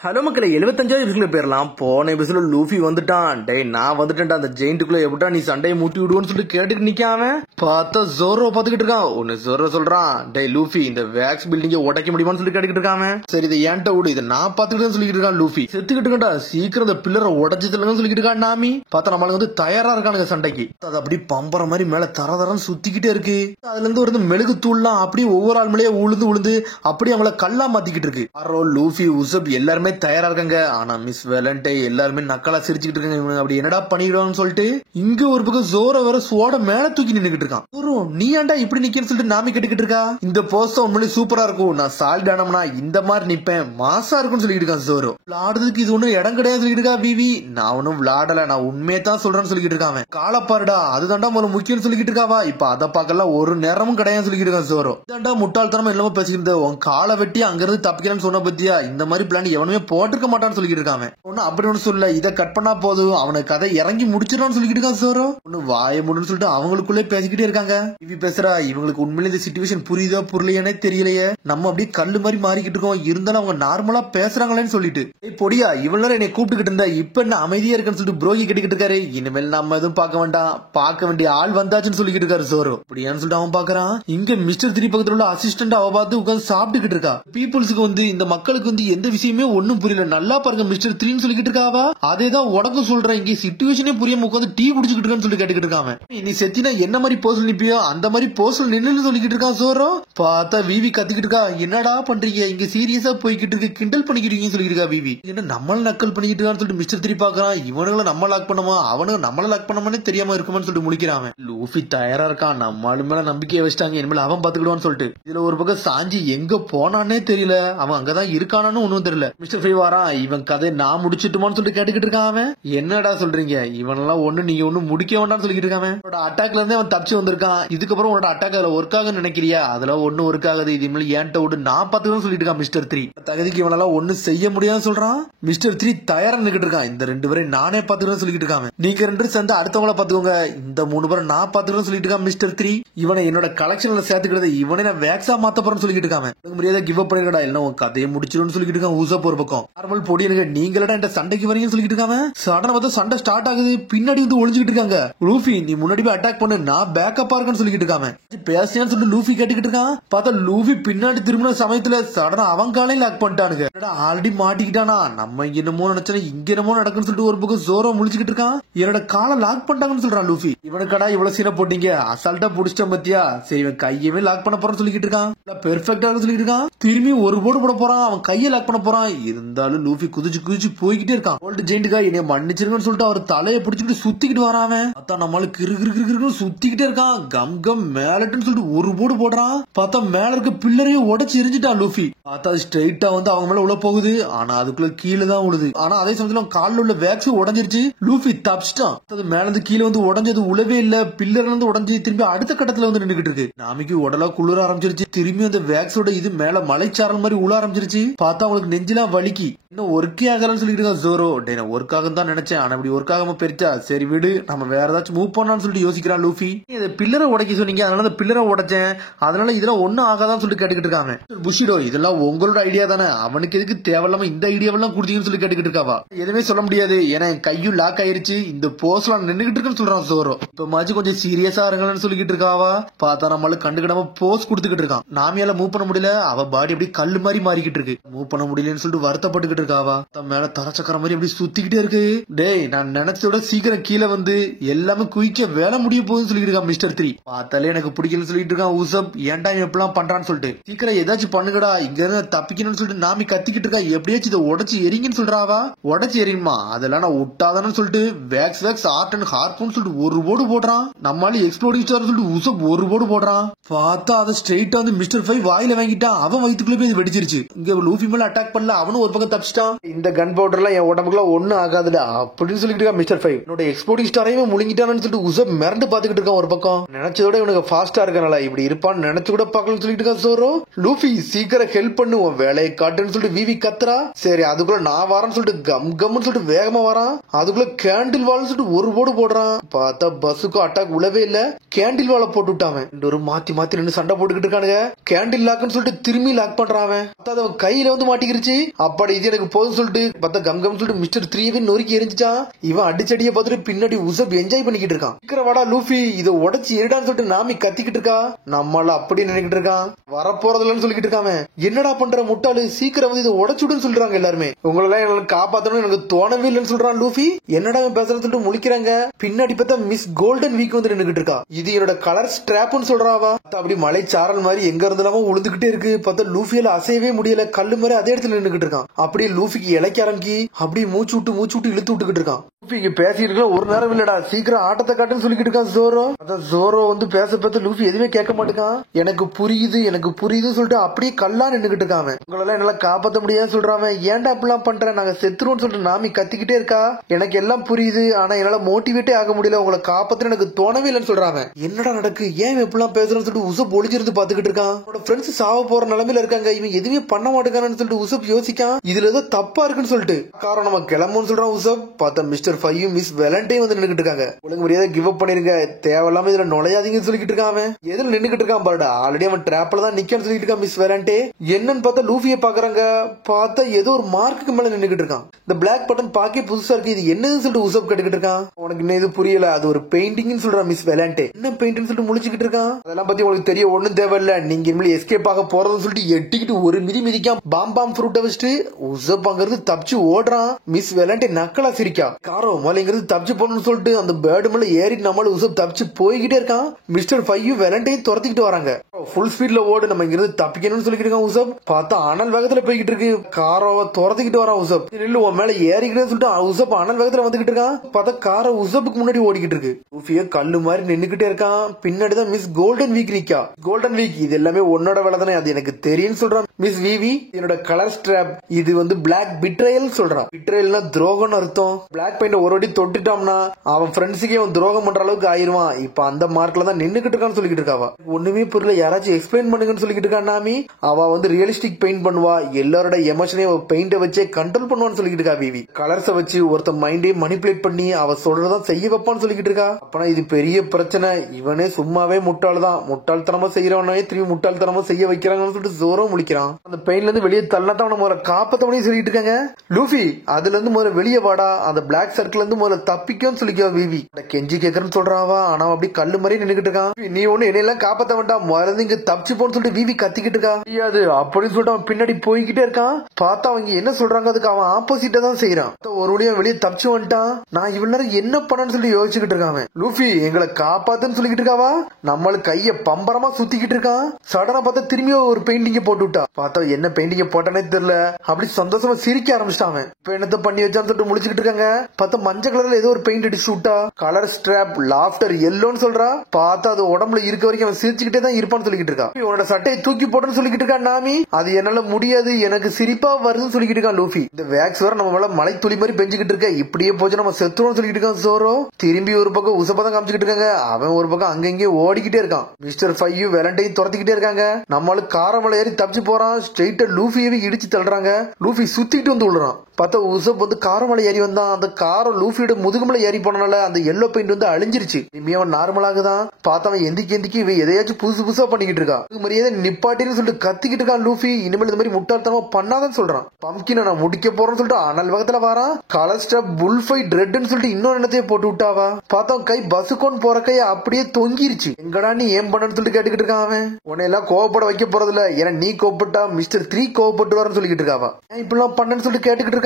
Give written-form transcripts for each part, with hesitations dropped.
Hello மக்களே, 75 பேர்லாம் போன எபிசோட லூஃபி வந்துட்டான். டேய் நான் வந்துட்டேன்டா, அந்த ஜெயிண்ட்டுக்குள்ள எப்படா நீ சண்டையை முட்டி விடுவோன்னு சொல்லிட்டு கேட்டுட்டு நிக்காம பார்த்தா ஜோரோ பாத்துக்கிட்டு இருக்கான். ஒன்னு ஜோரோ சொல்றான், டேய் லூஃபி இந்த வேக்ஸ் பில்டிங்க உடைக்க முடியுமான்னு சொல்லிட்டு கேட்டுக்கிட்டு இருக்காங்க. சரி இதை ஏன்ட்ட விடு, இதை நான் பாத்துக்கிட்டு சொல்லிட்டு இருக்கான். லூஃபி செத்துக்கிட்டு இருக்கா, சீக்கிரம் இந்த பில்லரை உடச்சு சொல்லுங்கன்னு சொல்லிட்டு இருக்கான். நாமி பார்த்தா நம்மளுக்கு வந்து தயாரா இருக்கானுங்க சண்டைக்கு. அது அப்படி பம்பர மாதிரி மேல தரதரன்னு சுத்திக்கிட்டே இருக்கு. அதுல இருந்து ஒரு மெழுகு தூள்லாம் அப்படியே ஒவ்வொரு ஆள் மேலேயே உழுந்து அப்படியே அவங்கள கல்லா மாத்திக்கிட்டு இருக்கு. ஆரோ லூஃபி உசப் எல்லாருமே தயாரா இருக்காங்க. ஆனா மிஸ் வேலண்டை எல்லாருமே நக்கலா சிரிச்சுக்கிட்டு இருக்காங்க. அப்படி என்னடா பண்ணிடுவான்னு சொல்லிட்டு இங்க ஒரு பக்கம் ஜோரோ வேற சோட மேல தூக்கி நின்னுகிட்டு இருக்கான். நீ ஏன்டா இப்படி நிக்கன்னு சொல்லிட்டு நாமி கேட்டுக்கிட்டு இருக்கா. இந்த போஸ்ட் உண்மையிலே சூப்பரா இருக்கும், நான் சால்ட் ஆனம்னா இந்த மாதிரி நிப்பேன், மாசா இருக்கும்னு சொல்லிட்டு இருக்கான் ஜோரோ. விளையாடுறதுக்கு இது ஒண்ணும் இடம் கிடையாது சொல்லிட்டு இருக்கா விவி. நான் ஒன்னும் விளையாடல, நான் உண்மையை தான் சொல்றேன்னு சொல்லிட்டு இருக்காங்க. காலப்பாருடா அதுதான்டா முதல்ல முக்கியம் சொல்லிட்டு இருக்காவா. இப்ப அதை பார்க்கலாம் ஒரு நேரமும் கிடையாது சொல்லிட்டு இருக்கான் ஜோரோ. இதாண்டா முட்டாள்தனமா எல்லாமே பேசிக்கிட்டு உன் காலை வெட்டி அங்க இருந்து தப்பிக்கலாம்னு சொன்ன பத்தியா, இந்த மாதிரி பிளான் எவனுமே போட்டிருக்க மாட்டான்னு சொல்லிட்டு இருக்காங்க. ஒண்ணு அப்படி ஒண்ணு சொல்ல, இதை கட் பண்ணா போதும் அவனுக்கு கதை இறங்கி முடிச்சிடறான்னு சொல்லிட்டு இருக்கான் ஜோரோ. ஒண்ணு வாய முடின்னு சொல்லிட்டு அவங்களுக்குள்ளே பேசிக்கிட்டே இருக்காங்க. இவ பேசுறா, இவங்களுக்கு உண்மையிலே இந்த சிச்சுவேஷன் புரியுதோ புரியலையானே தெரியலையே, நம்ம அப்படியே கல்லு மாதிரி மாறிக்கிட்டு இருக்கோம், இருந்தாலும் அவங்க நார்மலா பேசுறாங்களேன்னு சொல்லிட்டு. பொடியா இவ்வளவு என்னை கூப்பிட்டுக்கிட்டு இருந்தா இப்ப என்ன அமைதியா இருக்குன்னு சொல்லிட்டு புரோகி கேட்டுக்கிட்டு இருக்காரு. இனிமேல் நம்ம எதுவும் பார்க்க வேண்டாம், பார்க்க வேண்டிய ஆள் வந்தாச்சுன்னு சொல்லிக்கிட்டு இருக்காரு ஜோரோ. அப்படியான்னு சொல்லிட்டு அவன் பாக்குறான். இங்க மிஸ்டர் 3 பக்கத்துல உள்ள அசிஸ்டன்ட் அவ பார்த்து உட்காந்து சாப்பிட்டுக்கிட்டு இருக்கா. பீப்புள்ஸுக்கு வந்து இந்த மக்களுக்கு வந்து எந்த விஷயமே ஒண்ணும் புரியல, நல்லா பாருங்க மிஸ்டர் 3 சொல்லிக்கிட்டு இருக்காவா. அதேதான் உனக்கு சொல்றேன், இங்க சிச்சுவேஷனே புரியாம உட்காந்து டீ குடிச்சுக்கிட்டு இருக்கான்னு சொல்லி கேட்டுக்கிட்டு இருக்காங்க. நீ செத்தினா என்ன மாதிரி போஸ்ட் நிப்பியோ அந்த மாதிரி போஸ்ட் நின்னு சொல்லிக்கிட்டு இருக்கான் ஜோரோ. பார்த்தா விவி கத்திக்கிட்டு இருக்கா, என்னடா பண்றீங்க இங்க சீரியஸா போய்கிட்டு இருக்கு, கிண்டல் பண்ணிக்கிட்டு சொல்லிட்டு இருக்கா விவி. என்ன நம்மள நக்கல் பண்ணிக்கிட்டு இருக்கான்னு சொல்லிட்டு மிஸ்டர் 3 பாக்குறான். இவனுங்களை நம்ம லாக் பண்ணமா அவனுக்கு நம்மள லாக் பண்ணமானே தெரியாம இருக்குமான்னு சொல்லிட்டு முடிக்கிறான். லூஃபி தயாரா இருக்கான், நம்மளு மேல நம்பிக்கையை வச்சிட்டாங்க, இனிமேல் அவன் பாத்துக்கிடுவான்னு சொல்லிட்டு. இதுல ஒரு பக்கம் சாஞ்சி எங்க போனானே தெரியல, அவன் அங்கதான் இருக்கானு ஒண்ணும் தெரியல. மிஸ்டர் 5 வாரான், இவன் கதை நான் முடிச்சிட்டுமான்னு சொல்லிட்டு கேட்டுக்கிட்டு இருக்கான். அவன் என்னடா சொல்றீங்க, இவனெல்லாம் ஒண்ணு நீங்க ஒண்ணு முடிக்க வேண்டாம்னு சொல்லிட்டு இருக்கான். அவனோட அட்டாக்ல இருந்தே அவன் தப்பிச்சு வந்திருக்கான். இதுக்கப்புறம் உன்னோட அட்டாக் அதுல ஒர்க் ஆகுன்னு நினைக்கிறியா, அதுல ஒண்ணு ஒர்க் ஆகுது, இது மேல ஏன்ட்ட விட்டு நான் பாத்துக்கணும்னு சொல்லிட்டு இருக்கான் மிஸ்டர் 3. தகுதிக்கு இவனெல்லாம் ஒண்ணு செய்ய முடியாதுன்னு சொல்றான். மிஸ்டர் 3 தயாரா நின்னுட்டு இருக்கான், இந்த 2 பேரை நானே பாத்துக்கிறேன்னு சொல்லிட்டு இருக்காங்க. நீங்க 2 பேரும் சேர்ந்து அடுத்தவங்கள பாத்துக்கோங்க, இந்த 3 பேரை நான் பாத்துக்கிறேன்னு சொல்லிட்டு இருக்கான் மிஸ்டர் 3. இவனை என்னோட கலெக்ஷன்ல சேர்த்துக்கிறது, இவனை நான் வேக்ஸா மாத்த போறேன்னு சொல்லிட்டு இருக்காங்க. முடியாத கிவ் அப் பண்ணிருக்கா, இல்ல உன் கதையை முடிச்சிடும்னு சொல்லிட்டு இருக்கான். ஊசப் ஒரு பக்கம் நார்மல் பொடி எனக்கு நீங்களடா இந்த சண்டைக்கு வரீங்கன்னு சொல்லிட்டு இருக்காங்க. சடனா பார்த்தா சண்டை ஸ்டார்ட் ஆகுது, பின்னாடி வந்து ஒளிஞ்சுக்கிட்டு இருக்காங்க. லூஃபி நீ முன்னாடி போய் அட்டாக் பண்ணு, நான் பேக்கப்பா இருக்கேன்னு சொல்லிட்டு இருக்காங்க. பேசியான்னு சொல்லிட்டு லூஃபி கேட்டுக்கிட்டு இருக்கான். பார்த்தா லூஃபி பின்னாடி திரும்பின சமயத்துல சடனா அவன் காலையும் லாக் பண்ணிட்டானுங்க. ஆல்ரெடி மாட்டிக்கிட்டானா, நம்ம இங்க என்னமோ நினைச்சா இங்க என்னமோ நடக்குன்னு சொல்லிட்டு ஒரு பக்கம் ஜோரோ முழிச்சுக்கிட்டு இருக்கான். என்னோட காலை லாக் பண்ணிட்டாங்கன்னு சொல்றான் லூஃபி. இவனுக்கடா இவ்வளவு சீனை போட்டீங்க, அசால்ட்டா புடிச்சிட்டேன் பத்தியா, சரி இவன் கையவே லாக் பண்ண போறான்னு சொல்லிட்டு இருக்கான். பெர்ஃபெக்டா சொல்லிட்டு இருக்கான். திரும்பி ஒரு போர்டு போட போறான், அவன் கையை லாக் பண்ண போறான். இருந்தாலும் லூஃபி குதிச்சு போய்கிட்டே இருக்கான். கோல்டு ஜெயிண்ட்டுக்கா என்னைய மன்னிச்சிருக்கன்னு சொல்லிட்டு அவர் தலையை பிடிச்சிட்டு சுத்திக்கிட்டு வரான். அதான் நம்மளுக்கு கிரு சுத்திக்கிட்டே இருக்கான். கம் மேலட்டுன்னு சொல்லிட்டு ஒரு போர்டு போடுறான். பார்த்தா மேல இருக்க பில்லரையும் உடைச்சு எரிஞ்சிட்டான் லூஃபி. பார்த்தா ஸ்ட்ரைட்டா வந்து அவங்க மேல உள்ள போகுது, ஆனா அதுக்குள்ள கீழே தான் உழுது. ஆனா அதே சமயத்துல காலில் உள்ள வேக்ஸ் உடஞ்சிருச்சு. லூஃபி தப்பிச்சிட்டான். அது மேல இருந்து கீழே வந்து உடஞ்சது உழவே இல்ல, பில்லர்ல இருந்து உடஞ்சி திரும்பி அடுத்த கட்டத்துல வந்து நின்றுகிட்டு இருக்கு. நாமிக்கு உடலா குளிர ஆரம்பிச்சிருச்சு. திரும்பி அந்த வேக்ஸோட இது மேல மலைச்சாரல் மாதிரி உள்ள ஆரம்பிச்சிருச்சு. பார்த்தா அவங்களுக்கு நெஞ்செல்லாம் வலிக்கு. இன்னும் ஒர்க்கே ஆகலன்னு சொல்லிட்டு இருக்கா ஜோரோ. நான் ஒர்க் ஆகும் தான் நினைச்சேன், ஆனா இப்படி ஒர்க் ஆகாம பெருச்சா, சரி விடு நம்ம வேற ஏதாச்சும் மூவ் பண்ணலாம்னு சொல்லிட்டு யோசிக்கிறான் லூஃபி. இந்த பில்லரை உடைக்க சொன்னீங்க, அதனால அந்த பில்லரை உடைச்சேன், அதனால இதெல்லாம் ஒன்னும் ஆகாதான் சொல்லிட்டு கேட்டுக்கிட்டு இருக்காங்க. புஷிடோ இதெல்லாம் உங்களோட ஐடியா தானே, அவனுக்கு எதுக்கு தேவையில்லாம இந்த ஐடியாவெல்லாம் கொடுத்தீங்கன்னு சொல்லி கேட்டுக்கிட்டு இருக்காவா. எதுவுமே சொல்ல முடியாது, ஏன்னா என் கையும் லாக் ஆயிருச்சு, இந்த போஸ்லாம் நின்னுகிட்டு இருக்குன்னு சொல்றான் ஜோரோ. இப்ப மாச்சு கொஞ்சம் சீரியஸா இருங்கன்னு சொல்லிக்கிட்டு இருக்காவா. பார்த்தா நம்மளுக்கு கண்டுக்கிடாம போஸ் கொடுத்துக்கிட்டு இருக்கான். நாமியால மூவ் பண்ண முடியல, அவ பாடி அப்படி கல்லு மாதிரி மாறிக்கிட்டு இருக்கு. மூவ் பண்ண முடியலன்னு சொல்லிட்டு வருத்தப்பட்டுக்கிட்டு இருக்காவா. மேல தரச்சக்கர மாதிரி அப்படி சுத்திக்கிட்டே இருக்கு. டேய் நான் நினைச்சதோட சீக்கிரம் கீழே வந்து எல்லாமே குயிக்க வேலை முடிய போகுதுன்னு சொல்லிட்டு இருக்கான் மிஸ்டர் 3. பார்த்தாலே எனக்கு பிடிக்கலன்னு சொல்லிட்டு இருக்கான் ஊசப். ஏன்டா எப்படிலாம் பண்றான்னு சொல்லிட்டு. சீக்கிரம் ஏதாச்சும் பண்ணுங்கடா, இங்க இருந்து தப்பிக்கணும்னு சொல்லிட்டு நாமி கத்திக்கிட்டு இருக்கா. எப்படியாச்சும் இதை உடச்சு எரிங்கன்னு சொல்றாவா. உடச்சு எரியுமா, அதெல்லாம் நான் விட்டாதான்னு சொல்லிட்டு வேக்ஸ் ஆர்ட் அண்ட் ஹார்பூன் சொல்லிட்டு ஒரு போர்டு போடுறான். நம்மளால எக்ஸ்ப்ளோடிங் ஸ்டார் சொல்லிட்டு ஊசப் ஒரு போர்டு போடுறான். பார்த்தா அதை ஸ்ட்ரெயிட்டா வந்து மிஸ்டர் 5 வாயில வாங்கிட்டான். அவன் வயிற்றுக்குள்ள போய் வெடிச்சிருச்சு. இங்க லூஃபி மேல அட்டாக் பண்ணல, அவனும் ஒரு பக்கம் தப்பிச்சிட்டான். இந்த கன் பவுடர்லாம் என் உடம்புக்குள்ள ஒன்னும் ஆகாதுடா அப்படின்னு சொல்லிட்டு இருக்கா மிஸ்டர் 5. என்னோட எக்ஸ்போர்ட்டிங் ஸ்டாரையும் முழுங்கிட்டான்னு சொல்லிட்டு உசப் மிரண்டு பாத்துக்கிட்டு இருக்கான். ஒரு பக்கம் நினைச்சதோட இவனுக்கு ஃபாஸ்டா இருக்கனால இப்படி இருப்பான்னு நினைச்சு கூட பாக்கலன்னு சொல்லிட்டு இருக்கா ஜோரோ. லூஃபி சீக்கிரம் ஹெல்ப் பண்ணு, உன் வேலையை காட்டுன்னு சொல்லிட்டு விவி கத்துறா. சரி அதுக்குள்ள நான் வரேன்னு சொல்லிட்டு கம்னு சொல்லிட்டு வேகமா வரான். அதுக்குள்ள கேண்டில் வால்னு சொல்லிட்டு ஒரு போர்டு போடுறான். பார்த்தா பஸ்ஸுக்கும் அட்டாக் உழவே இல்ல, கேண்டில் வாழை போட்டு விட்டாங்க. ஒரு மாத்தி நின்று சண்டை போட்டுக்கிட்டு இருக்கானுங்க. கேண்டில் லாக்னு சொல்லிட்டு திரும்பி லாக் பண்றான். அவன் கையில வந்து மாட்டிக்கிருச்சு. அப்படி இது எனக்கு போதும் சொல்லிட்டு பார்த்தா கம் கம் சொல்லிட்டு மிஸ்டர் 3 நொறுக்கி எரிஞ்சிட்டான். இவன் அடிச்சடியை பார்த்துட்டு பின்னாடி உசப் என்ஜாய் பண்ணிக்கிட்டு இருக்கான். சீக்கிரம் வாடா லூஃபி, இதை உடைச்சு எரிடான்னு சொல்லிட்டு நாமி கத்திக்கிட்டு இருக்கா. நம்மள அப்படி நினைக்கிட்டு இருக்கான், வரப்போறதுலன்னு சொல்லிக்கிட்டு இருக்காம. என்னடா பண்ற முட்டாளு, சீக்கிரம் வந்து இதை உடைச்சுடுன்னு சொல்றாங்க எல்லாருமே. உங்களெல்லாம் எங்களுக்கு காப்பாத்தணும் எனக்கு தோணவே இல்லைன்னு சொல்றான் லூஃபி. என்னடா பேசுறன்னு சொல்லிட்டு முழிக்கிறாங்க. பின்னாடி பார்த்தா மிஸ் கோல்டன் வீக் வந்து நின்னுகிட்டு இருக்கா. இது என்னோட கலர் ஸ்ட்ராப்னு சொல்றாவா. அப்படி மலை சாரல் மாதிரி எங்க இருந்தாலும் உழுந்துகிட்டே இருக்கு. பார்த்தா லூஃபியால அசையவே முடியல. கல்லு மாதிரி அதே இடத்துல நின்னுகிட்டு இருக்கான். அப்படியே லூஃபிக்கு இலைக்க ஆரம்பி அப்படியே மூச்சு விட்டு இழுத்து விட்டுக்கிட்டு இருக்கான். லூஃபிக்கு பேசிட்டு ஒரு நேரம் இல்லடா, சீக்கிரம் ஆட்டத்தை காட்டுன்னு சொல்லிக்கிட்டு இருக்கான் ஜோரோ. அதான் ஜோரோ வந்து பேச பார்த்து லூஃபி எதுவுமே கேட்க மாட்டேங்கான். எனக்கு புரியுது சொல்லிட்டு அப்படியே கல்லா நின்னுகிட்டு இருக்காங்க. உங்களெல்லாம் என்னால காப்பாற்ற முடியாது சொல்றாங்க. ஏன்டா அப்படிலாம் பண்ற, நாங்க செத்துருவோம்னு சொல்லிட்டு நாமி கத்திக்கிட்டே இருக்கா. எனக்கு எல்லாம் புரியுது, ஆனா என்னால மோட்டிவேட்டே ஆக முடியல, உங்களை காப்பாற்ற எனக்கு தோணவே இல்லைன்னு சொல்றாங்க. என்னடா நடக்கு, ஏன் எப்படிலாம் பேசுறேன்னு சொல்லிட்டு உசப் ஒளிஞ்சிருந்து பாத்துக்கிட்டு இருக்கான். அவனோட ஃப்ரெண்ட்ஸ் சாவ போற நிலைமையில இருக்காங்க, இவன் எதுவுமே பண்ண மாட்டேங்கான்னு சொல்லிட்டு உசப் யோசிக்கான். இதுல ஏதோ தப்பா இருக்குன்னு சொல்லிட்டு காரணம் நம்ம கிளம்புன்னு சொல்றான் உசப். பார்த்தா மிஸ்டர் 5 மிஸ் வேலண்டைன் வந்து நின்னுகிட்டு இருக்காங்க. ஒழுங்கு மரியாதை கிவ் அப் பண்ணிருங்க, தேவையில்லாம இதுல நுழையாதீங்கன்னு சொல்லிட்டு இருக்கான். எதுல நின்னுகிட்டு இருக்கான் பாருடா, ஆல்ரெடி அவன் டிராப்ல தான் நிக்கன்னு சொல்லிட்டு இருக்கான் மிஸ் வேலண்டே. என்னன்னு பார்த்தா லூஃபியை பாக்குறாங்க. பார்த்தா ஏதோ ஒரு மார்க்குக்கு மேல நின்னுகிட்டு இருக்கான். இந்த பிளாக் பட்டன் பாக்கே புதுசா இருக்கு, இது என்னன்னு சொல்லிட்டு உசப் கேட்டுக்கிட்டு இருக்கான். உனக்கு இன்னும் இது புரியல, அது ஒரு பெயிண்டிங் சொல்றான் மிஸ் வேலண்டே. என்ன பெயிண்டிங் சொல்லிட்டு முழிச்சுக்கிட்டு இருக்கான். அதெல்லாம் பத்தி உங்களுக்கு தெரிய ஒண்ணும் தேவையில்ல, நீங்க இனிமேல் எஸ்கேப் ஆக போறதுன்னு சொல்லிட்டு எட்டிக்கிட்டு ஒரு மிதிக்காம பாம் ஃப்ரூட்டை வச்சுட்டு உசப் அங்கிருந்து தப்பிச்சு ஓடுறான். மிஸ் வேலண்டே நக்கலா சிரிக்கா. காரோ மலைங்கிறது தப்பிச்சு போகணும்னு சொல்லிட்டு அந்த பேர்டு மேல ஏறி நம்மள உசப் தப்பிச்சு போய்கிட்டே இருக்கான். மிஸ்டர் 5 வேலண்டையும் துரத்திக்கிட்டு வராங்க. ஃபுல் ஸ்பீட்ல ஓடு, நம்ம இங்கிருந்து தப்பிக்கணும்னு சொல்லிட்டு இருக்கான் உசப். பார்த்தா அனல் வேகத்துல போய்கிட்டு இருக்கு. காரோவை துரத்திக்கிட்டு வரான் உசப். நில்லு, உன் மேல ஏறிக்கிட்டேன்னு சொல்லிட்டு உசப் அனல் வேகத்துல வந்துகிட்டு இருக்கான். பார்த்தா காரை உசப்புக்கு முன்னாடி ஓடிக்கிட்டு இருக்கு. லூஃபிய கல்லு மாதிரி நின்னுகிட்டே இருக்கான். பின்னாடிதான் மிஸ் கோல்டன் வீக் நிக்கா. கோல்டன் வீக், இது எல்லாமே உன்னோட வேலை தானே, அது எனக்கு தெரியும் சொல்றான் மிஸ் விவி. என்னோட கலர் ஸ்ட்ராப், இது வந்து பிளாக் பிட்ரயல் சொல்றான். பிட்ரயல்னா துரோகம்னு அர்த்தம். பிளாக் பெயிண்ட் ஒரு வாட்டி தொட்டுட்டான்னா அவன் ஃப்ரெண்ட்ஸுக்கே அவன் துரோகம் பண்ற அளவுக்கு ஆயிருவான். இப்ப அந்த மார்க்ல தான் நின்னுகிட்டு இருக்கான்னு சொல்லிட்டு இருக்காவா. ஒண்ணுமே புரியல, யாராச்சும் எக்ஸ்பிளைன் பண்ணுங்கன்னு சொல்லிட்டு இருக்கான் நாமி. அவ வந்து ரியலிஸ்டிக் பெயிண்ட் பண்ணுவா, எல்லாரோட எமோஷனையும் பெயிண்ட வச்சே கண்ட்ரோல் பண்ணுவான்னு சொல்லிட்டு இருக்கா விவி. கலர்ஸ வச்சு ஒருத்த மைண்டே மணிப்புலேட் பண்ணி அவ சொல்றதான் செய்ய வைப்பான்னு சொல்லிட்டு இருக்கா. அப்பனா இது பெரிய பிரச்சனை. இவனே சும்மாவே முட்டாள்தான், முட்டாள்தனமா செய்யறவனே திரும்பி முட்டாள்தனமா செய்ய வைக்கிறாங்கன்னு சொல்லிட்டு ஜோரோ முழிக்கிறான். அந்த பெயின்ல இருந்து வெளியே தள்ளத்தான் முதல்ல காப்பாத்த முடியும் சொல்லிட்டு இருக்காங்க. லூஃபி அதுல இருந்து முதல்ல வெளியே வாடா, அந்த பிளாக் சர்க்கிள் இருந்து முதல்ல தப்பிக்கும் சொல்லிக்கா விவி. கெஞ்சி கேக்குறன்னு சொல்றாவா. ஆனா அப்படி கல்லு மாதிரி நின்னுகிட்டு இருக்கான். நீ ஒண்ணு என்னெல்லாம் காப்பாத்த வேண்டாம், முதல்ல இங்க தப்பிச்சு போன்னு சொல்லிட்டு விவி கத்திக்கிட்டு இருக்கா. முடியாது அப்படின்னு சொல்லிட்டு அவன் பின்னாடி போய்கிட்டே இருக்கான். பார்த்தா அவங்க என்ன சொல்றாங்க அதுக்கு அவன் ஆப்போசிட்டா தான் செய்யறான். ஒரு வழியா வெளியே தப்பிச்சு வந்துட்டான். நான் இவ்வளவு நேரம் என்ன பண்ணு சொல்லி யோசிச்சுக்கிட்டு இருக்காங்க. லூஃபி எங்களை காப்பாத்துன்னு சொல்லிக்கிட்டு இருக்காவா. நம்மளுக்கு கைய பம்பரமா சுத்திக்கிட்டு இருக்கான். சடனா பார்த்தா திரும்பி ஒரு பெயிண்டிங்க போட்டு விட்டா. பார்த்தா என்ன பெயிண்டிங்க போட்டானே தெரியல, அப்படி சந்தோஷமா சிரிக்க ஆரம்பிச்சிட்டாங்க. இப்ப என்னத்த பண்ணி வச்சான்னு சொல்லிட்டு முடிச்சுக்கிட்டு இருக்காங்க. பார்த்தா மஞ்சள் கலர்ல ஏதோ ஒரு பெயிண்ட் அடிச்சு விட்டா. கலர் ஸ்ட்ராப் லாஃப்டர் எல்லோன்னு சொல்றா. பார்த்தா அது உடம்புல இருக்க வரைக்கும் அவன் சிரிச்சுக்கிட்டே தான் இருப்பான்னு சொல்லிக்கிட்டு இருக்கா. உன்னோட சட்டையை தூக்கி போட்டுன்னு சொல்லிக்கிட்டு இருக்கா நாமி. அது என்னால முடியாது, எனக்கு சிரிப்பா வருதுன்னு சொல்லிக்கிட்டு இருக்கான் லூஃபி. இந்த வேக்ஸ் வர நம்ம மேல மலை துளி மாதிரி பெஞ்சுக்கிட்டு இருக்க, இப்படியே போச்சு நம்ம செத்துருவோம்னு சொல்லிட்டு இருக்கான் ஜோரோ. திரும்பி ஒரு பக்கம் உசப்பதான் காமிச்சுக்கிட்டு இருக்காங்க. அவன் ஒரு பக்கம் அங்கங்கே ஓடிக்கிட்டே இருக்கான். மிஸ்டர் 5 வேலண்டையும் துரத்திக்கிட்டே இருக்காங்க. நம்மளுக்கு காரமலை ஏறி தப்பிச்சு போறான். ஸ்ட்ரெயிட்டா லூஃபியவே இடிச்சு தள்ளுறாங்க. லூஃபி சுத்திட்டு வந்து விழுறான். பார்த்தா உசப் வந்து காரமலை ஏறி வந்தான். அந்த காரம் லூஃபியோட முதுகுமலை ஏறி போனனால அந்த எல்லோ பெயிண்ட் வந்து அழிஞ்சிருச்சு. இனிமே அவன் நார்மலாகதான். பார்த்தா அவன் எந்திக்கு இவன் எதையாச்சும் புதுசா பண்ணிக்கிட்டு இருக்கான். மரியாதை நிப்பாட்டின்னு சொல்லிட்டு கத்திக்கிட்டு இருக்கான் லூஃபி. இனிமேல் இந்த மாதிரி முட்டாள்தனமா பண்ணாதான் சொல்றான். பம்கின் நான் முடிக்க போறேன்னு சொல்லிட்டு அனல் வேகத்துல வாரான். கலர் ஸ்டாப் புல் ஃபைட் ரெட்னு சொல்லிட்டு இன்னொரு எண்ணத்தையே போட்டு விட்டாவா. பார்த்தா கை பஸ்ஸுக்கோன்னு போற கை அப்படியே தொங்கிருச்சு. எங்கடா நீ ஏன் பண்ணு சொல்லிட்டு கேட்டுக்கிட்டு இருக்கான் அவன். உன்னை எல்லாம் கோவப்பட வைக்க போறது இல்ல, ஏன்னா நீ கோவப்பட்டா மிஸ்டர் 3 கோவப்பட்டு வரன்னு சொல்லிக்கிட்டு இருக்காவா. இப்படிலாம் பண்ணு சொல்லிட்டு கேட்டுக்கிட்டு இருக்கான்.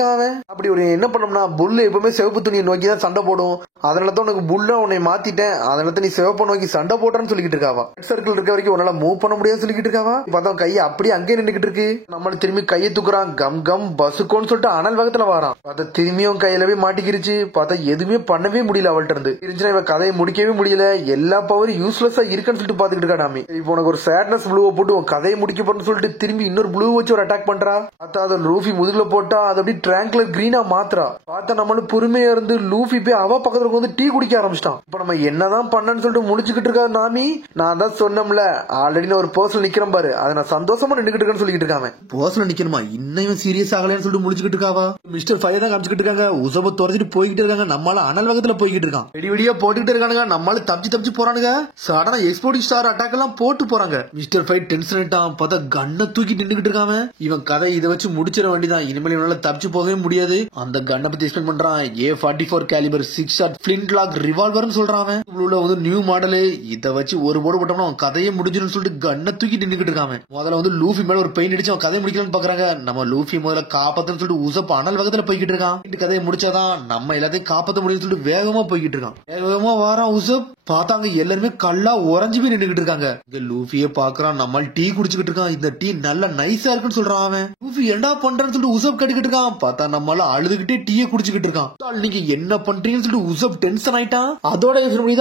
அப்படி ஒரு என்ன பண்ணோம்னா புல்லு எப்பவுமே சிவப்பு துணியை நோக்கி தான் சண்டை போடும். அதனால தான் உனக்கு புல்ல உன்னை மாத்திட்டேன், அதனால தான் நீ சிவப்பு நோக்கி சண்டை போடுறன்னு சொல்லிக்கிட்டு இருக்காவா. சர்க்கிள் இருக்க வரைக்கும் உன்னால மூவ் பண்ண முடியாதுன்னு சொல்லிக்கிட்டு இருக்காவா. பார்த்தா கையை அப்படியே அங்கே நின்றுகிட்டு இருக்கு. நம்மள திரும்பி கையை தூக்குறான். கம் கம் பசுக்கோன்னு சொல்லிட்டு அனல் வேகத்துல வாரான். பார்த்தா திரும்பியும் கையில போய் மாட்டிக்கிருச்சு. பார்த்தா எதுவுமே பண்ணவே முடியல அவள்கிட்ட இருந்து. இருந்துச்சுன்னா இவன் கதையை முடிக்கவே முடியல. எல்லா பவரும் யூஸ்லெஸ்ஸா இருக்குன்னு சொல்லிட்டு பாத்துக்கிட்டு இருக்கா நாமி. இப்போ உனக்கு ஒரு சேட்னஸ் ப்ளூவை போட்டு உன் கதையை முடிக்க போறேன்னு சொல்லிட்டு திரும்பி இன்னொரு ப்ளூ வச்சு ஒரு அட்டாக் பண்றா. பார்த்தா அதை லூஃபி முதுகுல போட்டா அது அப்படி ட்ராங்க்ல கிரீனா மாத்திரா. பார்த்தா நம்மளும் பொறுமையா இருந்து லூஃபி போய் அவ பக்கத்துல வந்து டீ குடிக்க ஆரம்பிச்சிட்டான். இப்ப நம்ம என்னதான் பண்ணன்னு சொல்லிட்டு முடிச்சுக்கிட்டு இருக்கா நாமி. நான் தான் சொன்னோம்ல, ஆல்ரெடி நான் ஒரு பர்சனல் நிக்கிறேன் பாரு, அதை நான் சந்தோஷமா நின்னுக்கிட்டு இருக்கேன்னு சொல்லிட்டு இருக்காங்க. பர்சனல் நிக்கணுமா, இன்னும் சீரியஸ் ஆகலன்னு சொல்லிட்டு முடிச்சுக்கிட்டு இருக்காவா. மிஸ்டர் ஃபைவ் தான் காமிச்சுக்கிட்டு இருக்காங்க. உசப துரத்திட்டு போய்கிட்டு இருக்காங்க. நம்மளால அனல் வேகத்துல போய்கிட்டு இருக்கான். வெடிவெடியா போட்டுக்கிட்டு இருக்கானுங்க. நம்மளால தப்பிச்சு போறானுங்க. சடனா எக்ஸ்போர்டிங் ஸ்டார் அட்டாக் எல்லாம் போட்டு போறாங்க. மிஸ்டர் ஃபைவ் டென்ஷன் ஆயிட்டான். பார்த்தா கண்ணை தூக்கி நின்னுக்கிட்டு இருக்காங்க. இவன் கதை இதை வச்சு முடிச்சிட வேண்டியதான். இனிமேல் இவனால தப்பிச்சு போகவே முடியாது. அந்த கண்ணை பத்தி எக்ஸ்பிளைன் பண்றான். A44 calibre 6 shot flintlock ரிவால்வர்னு சொல்றான். வந்து நியூ மாடல். இதை வச்சு ஒரு போடு போட்டோம்னா அவன் கதையை முடிஞ்சிடும் சொல்லிட்டு கண்ணை தூக்கி நின்னுக்கிட்டு இருக்காங்க. முதல்ல வந்து லூஃபி மேல ஒரு பெயின் அடிச்சு அவன் கதையை முடிக்கலாம்னு பாக்குறாங்க. நம்ம லூஃபி முதல்ல காப்பாத்துன்னு சொல்லிட்டு உசப் அனல் வேகத்துல போய்கிட்டு இருக்கான். கதையை முடிச்சாதான் நம்ம எல்லாத்தையும் காப்பாத்த முடியும்னு சொல்லிட்டு வேகமா போய்கிட்டு இருக்கான். வேகமா வாரான் உசப். பார்த்தாங்க எல்லாருமே கல்லா உறைஞ்சு போய் நின்னுக்கிட்டு இருக்காங்க. இந்த லூஃபியே பாக்குறான். நம்ம டீ குடிச்சுக்கிட்டு இருக்கான். இந்த டீ நல்ல நைஸா இருக்குன்னு சொல்றான் அவன். லூஃபி என்ன பண்றேன்னு சொல்லிட்டு உசப் கட்டிக்கிட்டு இருக்கான். பார்த்தா நம்மளால அழுதுகிட்டே டீயை குடிச்சுக்கிட்டு இருக்கான். நீங்க என்ன பண்றீங்கன்னு சொல்லிட்டு உசப் டென்ஷன் ஆயிட்டான். அதோட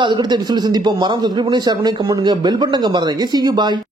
அதுக்கடுத்த எபிசோட் சந்திப்போம். மரம் சப்ஸ்கிரைப் பண்ணி ஷேர் பண்ணி கமெண்ட் பண்ணுங்க. பெல் பட்டன் மறந்துங்க. See you, bye.